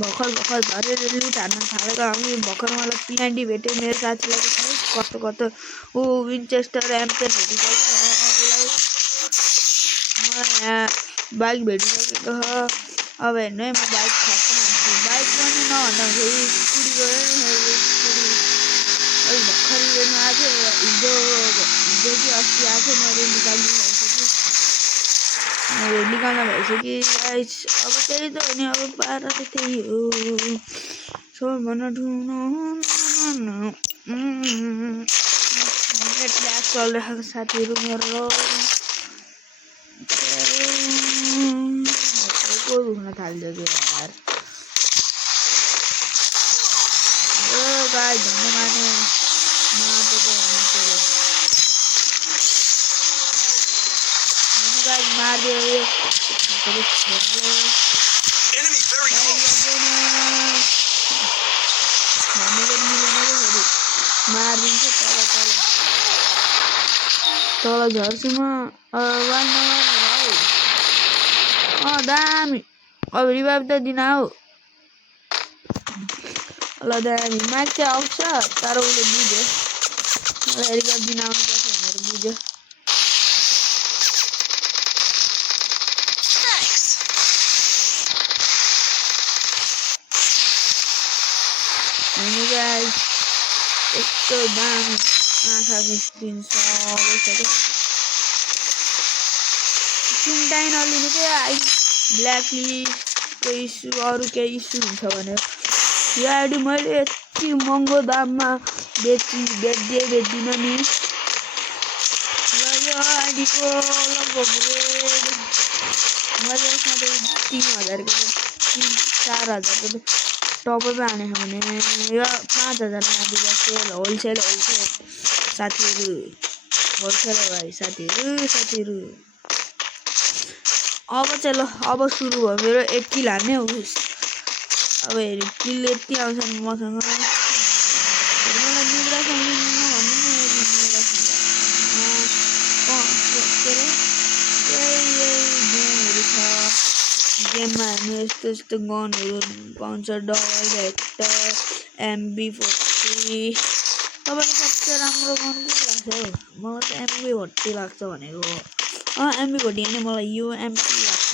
भर्खर भर्खर झरेर लुट हान्न थालेको हामी भर्खर मलाई पिएनडी भेटेँ मेरो साथीलाई त खै कस्तो कस्तो ऊ विन्चेस्टर एम10 भेटिसकेको उसलाई मलाई यहाँ बाइक भेटिसकेको छ अब हेर्नु है म बाइक खर्च हान्छु बाइक पनि नभन्दाखेरि स्कुटी गयो अलिक भर्खरै रेन्ट आएको हिजो कि अस्ति आएको म रेन्ट निकाल्न भइसक्यो गाइस अब त्यही त हो नि अब पारा त त्यही हो सबभन्दा ठुलो नेट ल्याग चलिरहेको साथीहरू मेरो को दुख्न थालिसक्यो यार ओ गाइस भन्नु माने मारिदियो यो मारिदिन्छ तल झर्छुमा 1 नम्बर दामी अब रिभाइभ त दिन आऊ ल दामी माइक चाहिँ आउँछ तर उसले बुझ्यो मलाई रिभाइभ दिन आउनुपर्छ भनेर बुझ्यो guys यस्तो दामी आँखाको स्क्रिन सबैसक्यो चिन्ताइ नलिनु के आइ ब्ल्याकलिस्टको इस्यु अरू केही इस्यु हुन्छ भने यो आइडी मैले यति महँगो दाममा बेच्दिनँ नि र यो आइडीको लगभग मैले यसमा त 3000 को 4000 को टपअप हानेछ भने यो 5000 सेल होलसेल साथीहरू होलसेल भाइ साथीहरू अब चाहिँ ल अब सुरु भयो मेरो 1 किल हान्ने हो अब हेर्नु किल यति आउँछ नि मसँग मलाई निद्रा गेममा हेर्नु यस्तो गनहरू पाउँछ डबल भेक्टर MB40 तपाईँलाई सबसे राम्रो गन के लाग्छ हौ मलाई त MB40 लाग्छ भनेको MB40 हैन मलाई यो MP लाग्छ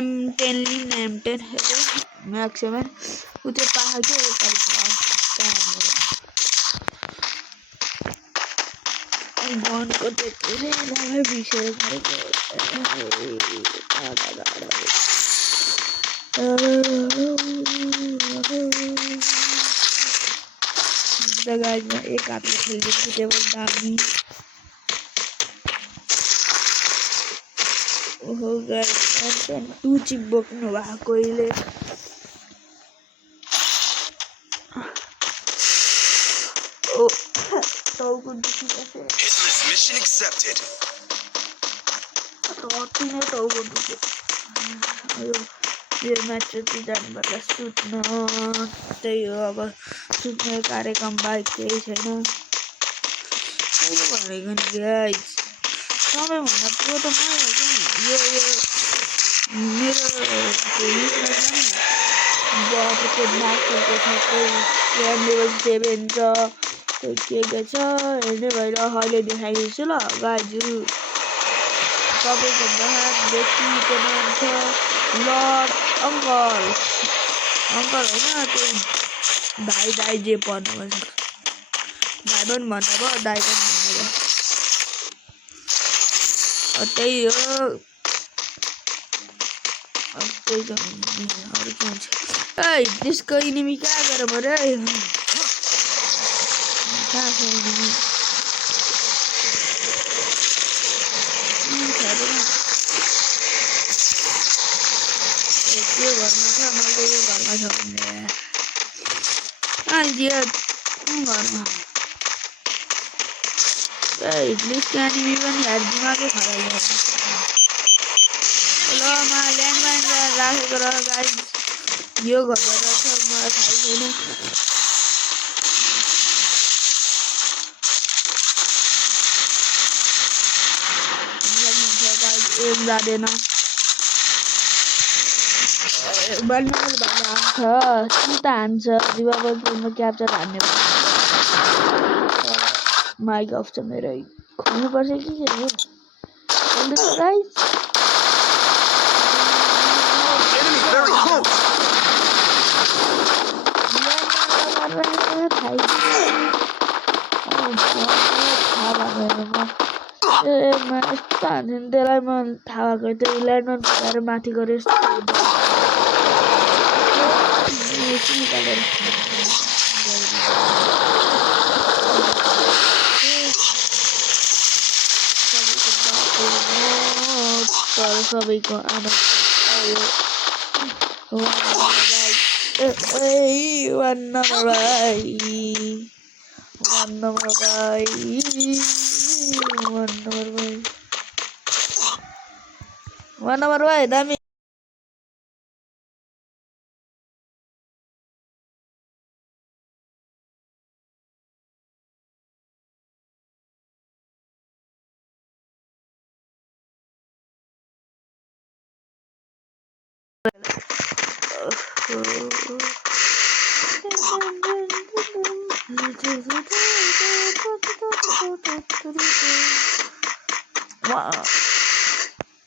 M10 लिन M10 म्याक्सिमम उ त्यो पाहाडको योपालि गनको धेरै मलाई बिर्सेर गरेको गाइजमा एक हातले खेल्दैछु टेबल दामी ओहो गाइज M10 2 चिप बोक्नु भएको कोहीले ओ टाउको दुखिरहेको Mission accepted. Roti नै टाउको दुख्यो यो म्याच चाहिँ जानुपर्ला सुत्न त्यही हो अब सुत्ने कार्यक्रम बाहेक केही छैन भनेको नि गाइज सबैभन्दा ठुलो त मै हो कि यो मेरो बाबुको मार्क्सको छ कोही लेभल 7 छ कोही के छ हेर्ने भएर अहिले देखाइदिन्छु ल गाइजहरू सबैभन्दा बेसीको नाम छ लर्ड अङ्कल होइन त्यही दाइ जे पढ्नु भन्छ भाइ पनि भन्दा भयो दाइ पनि भन्दा भयो त्यही हो त्यही त अरू के हुन्छ ए त्यसको इनिमी कहाँ गएर मऱ्यो कहाँ छ इनिमी त्यो घरमा छ मैले यो घरमा छ भने अहिले कुन घरमा हिटलिस्ट एनिमी पनि यार दिमागै खराब गर्छ ल म ल्यान्डमाइन राखेको र गाइज यो घरमा रहेछ मलाई थाहै छैन एम जाँदैन बलनमल भन्ने हान्छ चिता हान्छ रिभाइभल पुलमा क्याप्चर हान्ने माइक अफ छ मेरो खोल्नुपर्छ कि के हो गाइस Enemy very close. त्यसलाई म थाहा भएको त्यो ल्यान्डमा फुटाएर माथि गरे तर सबैको आमा one number right दामी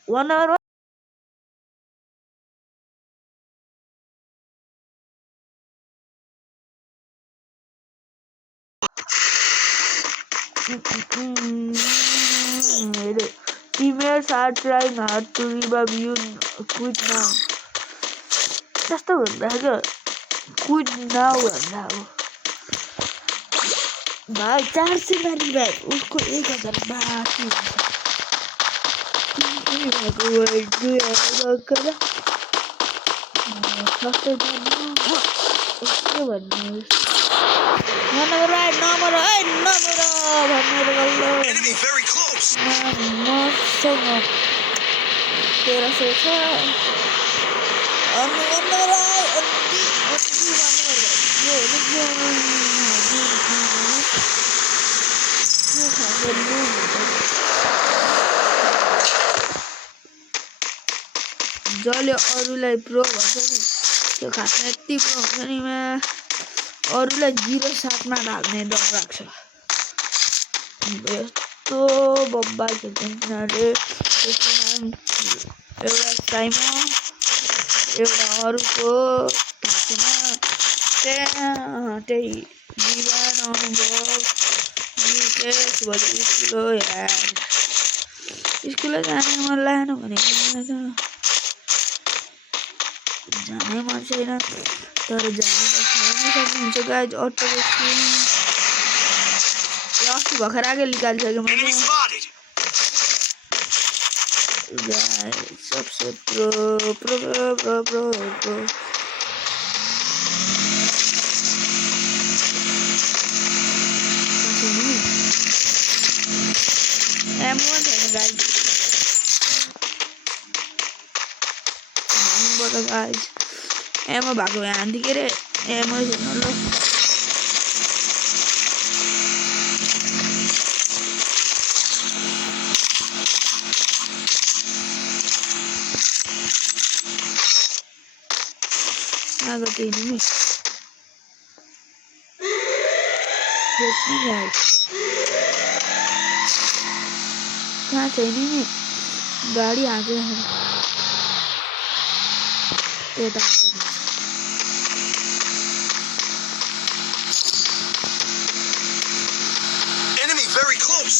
one hour teammates are trying hard to revive you. Quit now. त्यस्तो भन्दा quit now भन्दा हो भाइ 400 मा रिभाइभ उसको 1000 बाँकी Enemy very close. जसले अरूलाई प्रो भन्छ नि त्यो खासमा यति प्रो हुन्छ नि अरूलाई 0-7 मा ढाल्ने डर लाग्छ यस्तो बब्बा खेल्छ तिनीहरूले एउटा टाइममा एउटा अरूको त्यही जीवन अनुभव स्कुल जाने मन लागेन भने जाने मन छैन तर जानु सक्नुहुन्छ गाइज अटो अस्ति भर्खर आगे निकालिसकेँ मैले सबसे प्रो एमो छैन गाइज भन्नुपर्छ गाइज एमो भएको भए हान्थ्यो के अरे एमो छैन ल आगो त्यही नि कहाँ छैन नि गाडी आएको यता Enemy very close.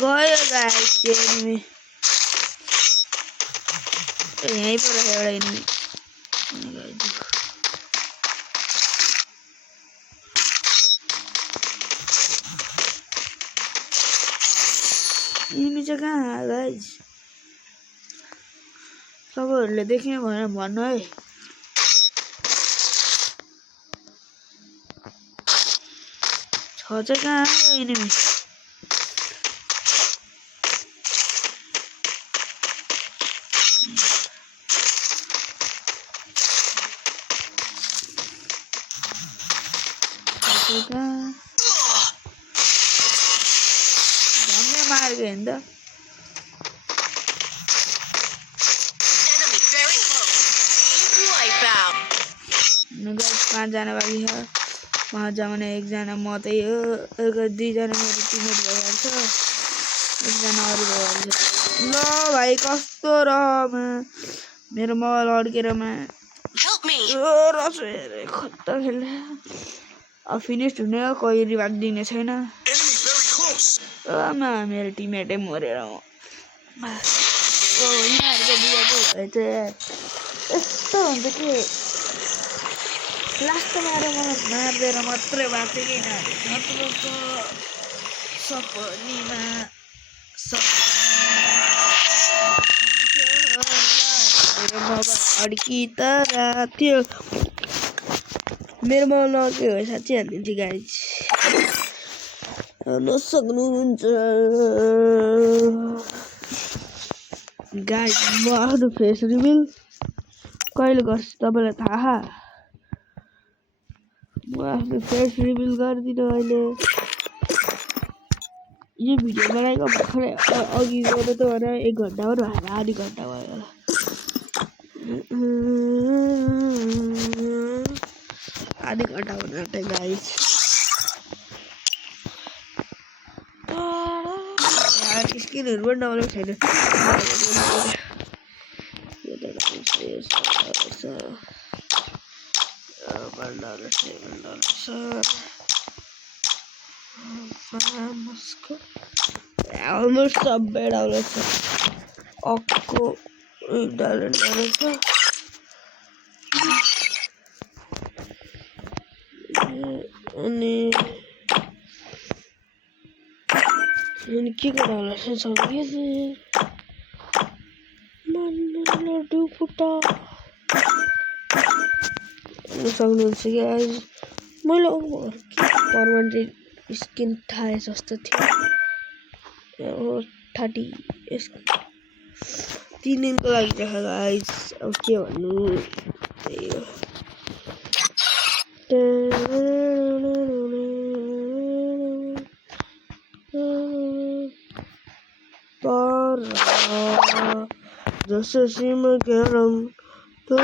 गयो गाइस एनिमी यहीँ पर एउटा एनिमी एनिमी चाहिँ कहाँ गाइस सबैहरूले देख्ने भनेर भन्नु है छ चाहिँ कहाँ एनिमी मार गए नि त Enemy very close. Wipeout. Guys 5 जना बाँकी छ 5 जना 1 जना मात्रै हो 2 जना मेरो टिममेट भइहाल्छ 1 जना अरु भइहाल्छ ल भाइ कस्तो रहमा मेरो मोबाइल अड्केरमा Help me. रसरे खत्ता खेल्ने अब फिनिश हुने हो कोही रिभाइभ दिने छैन Enemy very close. आमा मेरो टिममेटै मरेर हो यिनीहरूको बिहा चाहिँ भएछ यस्तो हुन्छ कि लास्टमा आएर मलाई मारिदिएर मात्रै बाँच्यो कि यिनीहरू नत्र त सपनीमा मेरो मोबाइल अड्की त थियो मेरो मोबाइल अड्के भए साँच्चै हालिदिन्छु गाइज नसक्नुहुन्छ गाइज म आफ्नो फेस रिभिल कहिले गर्छु तपाईँलाई थाहा म आफ्नो फेस रिभिल गर्दिनँ अहिले यो भिडियो बनाएको भर्खरै अघि गर्नु त भने 1 घन्टा पनि भएन आधी घन्टा भयो होला आधी घन्टा हुन आँट्यो गाइस यार स्किनहरु पनि डाउनलोड छैन यो त almost सबै डाउनलोड छ अक्को डाउनलोड छ अनि के को डाउनलोड छ सबै लड्डु फुटा सक्नुहुन्छ गाइस मैले पर्मनेन्ट स्किन थाहे जस्तो थियो 30 3 दिनको लागि राखेको गाइस अब के भन्नु त्यही हो पर जसो सीमा गरम तो